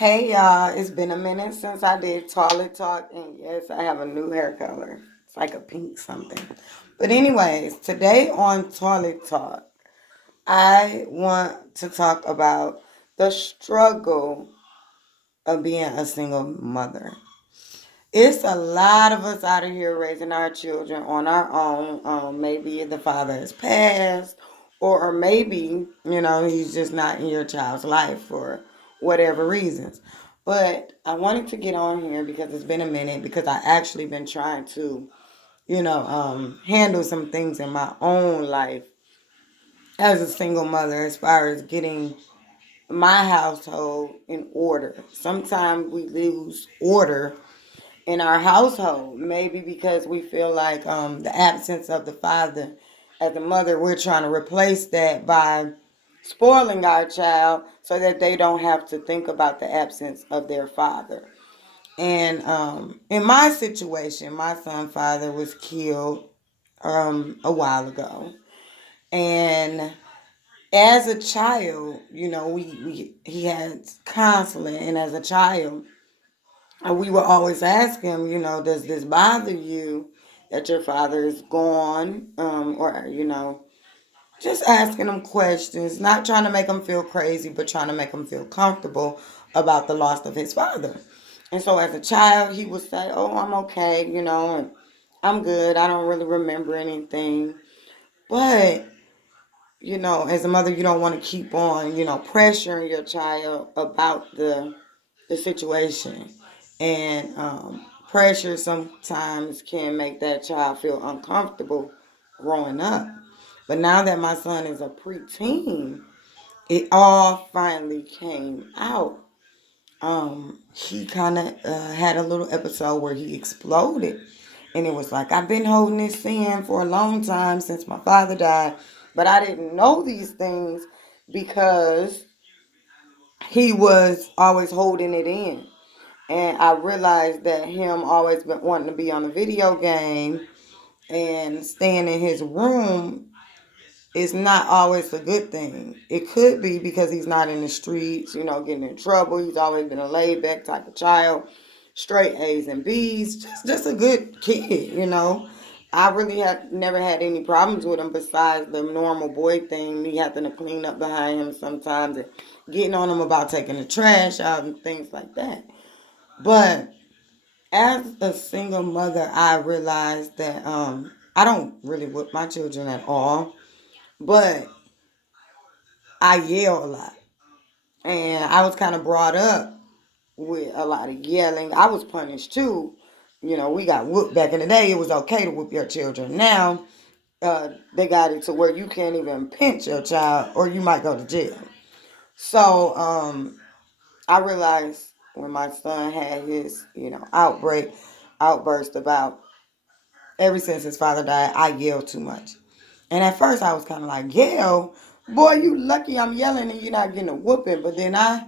Hey y'all, it's been a minute since I did Toilet Talk, and yes, I have a new hair color. It's like a pink something. But, anyways, today on Toilet Talk, I want to talk about the struggle of being a single mother. It's a lot of us out of here raising our children on our own. Maybe the father has passed, or maybe, he's just not in your child's life for whatever reasons. But I wanted to get on here because it's been a minute, because I actually been trying to, handle some things in my own life as a single mother as far as getting my household in order. Sometimes we lose order in our household. Maybe because we feel like the absence of the father as a mother, we're trying to replace that by spoiling our child so that they don't have to think about the absence of their father. And in my situation, my son's father was killed a while ago. And as a child, he had counseling, and as a child, and we would always ask him, does this bother you that your father is gone? Or, just asking him questions, not trying to make him feel crazy, but trying to make him feel comfortable about the loss of his father. And so as a child, he would say, oh, I'm okay, and I'm good. I don't really remember anything. But, as a mother, you don't want to keep on, pressuring your child about the situation. And pressure sometimes can make that child feel uncomfortable growing up. But now that my son is a preteen, it all finally came out. He kind of had a little episode where he exploded. And it was like, I've been holding this in for a long time since my father died. But I didn't know these things because he was always holding it in. And I realized that him always been wanting to be on a video game and staying in his room is not always a good thing. It could be because he's not in the streets, getting in trouble. He's always been a laid back type of child, straight A's and B's, just a good kid. I really had never had any problems with him besides the normal boy thing, me having to clean up behind him sometimes and getting on him about taking the trash out and things like that. But as a single mother, I realized that I don't really whip my children at all, but I yell a lot. And I was kind of brought up with a lot of yelling. I was punished too. We got whooped back in the day. It was okay to whoop your children. Now, they got it to where you can't even pinch your child or you might go to jail. So, I realized when my son had his, outburst about ever since his father died, I yelled too much. And at first I was kind of like, yell? Boy, you lucky I'm yelling and you're not getting a whooping. But then I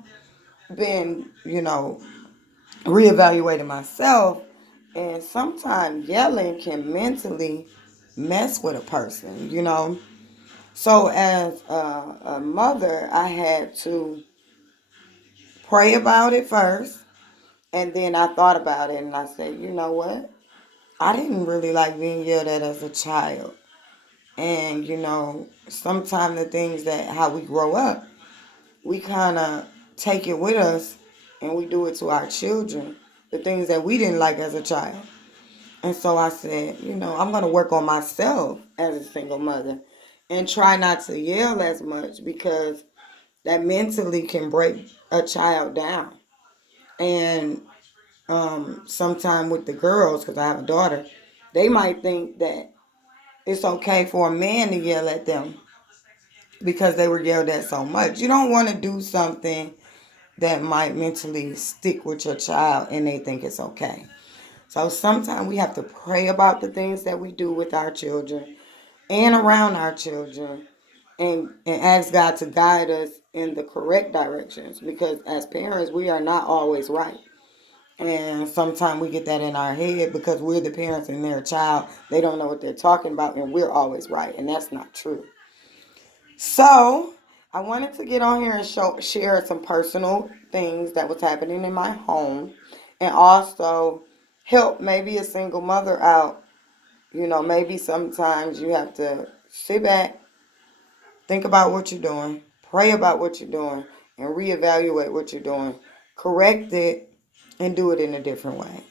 been, reevaluating myself. And sometimes yelling can mentally mess with a person. So as a mother, I had to pray about it first. And then I thought about it and I said, you know what? I didn't really like being yelled at as a child. And, sometimes the things that how we grow up, we kind of take it with us and we do it to our children, the things that we didn't like as a child. And so I said, I'm going to work on myself as a single mother and try not to yell as much because that mentally can break a child down. And sometime with the girls, because I have a daughter, they might think that it's okay for a man to yell at them because they were yelled at so much. You don't want to do something that might mentally stick with your child and they think it's okay. So sometimes we have to pray about the things that we do with our children and around our children and ask God to guide us in the correct directions because as parents, we are not always right. And sometimes we get that in our head because we're the parents and they're a child. They don't know what they're talking about and we're always right. And that's not true. So I wanted to get on here and share some personal things that was happening in my home, and also help maybe a single mother out. You know, maybe sometimes you have to sit back, think about what you're doing, pray about what you're doing, and reevaluate what you're doing. Correct it and do it in a different way.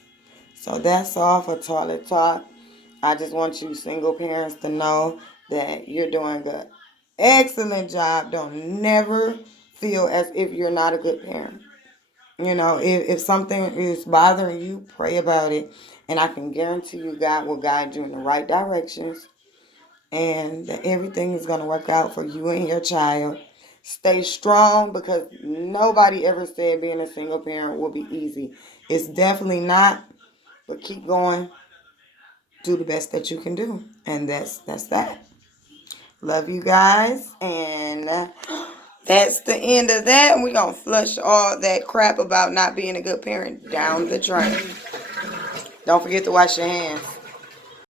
So that's all for Toilet Talk. I just want you single parents to know that you're doing an excellent job. Don't never feel as if you're not a good parent. You know, if something is bothering you, pray about it. And I can guarantee you God will guide you in the right directions, and that everything is going to work out for you and your child. Stay strong, because nobody ever said being a single parent will be easy. It's definitely not, but keep going. Do the best that you can do. And that's that. Love you guys. And that's the end of that. We're going to flush all that crap about not being a good parent down the drain. Don't forget to wash your hands.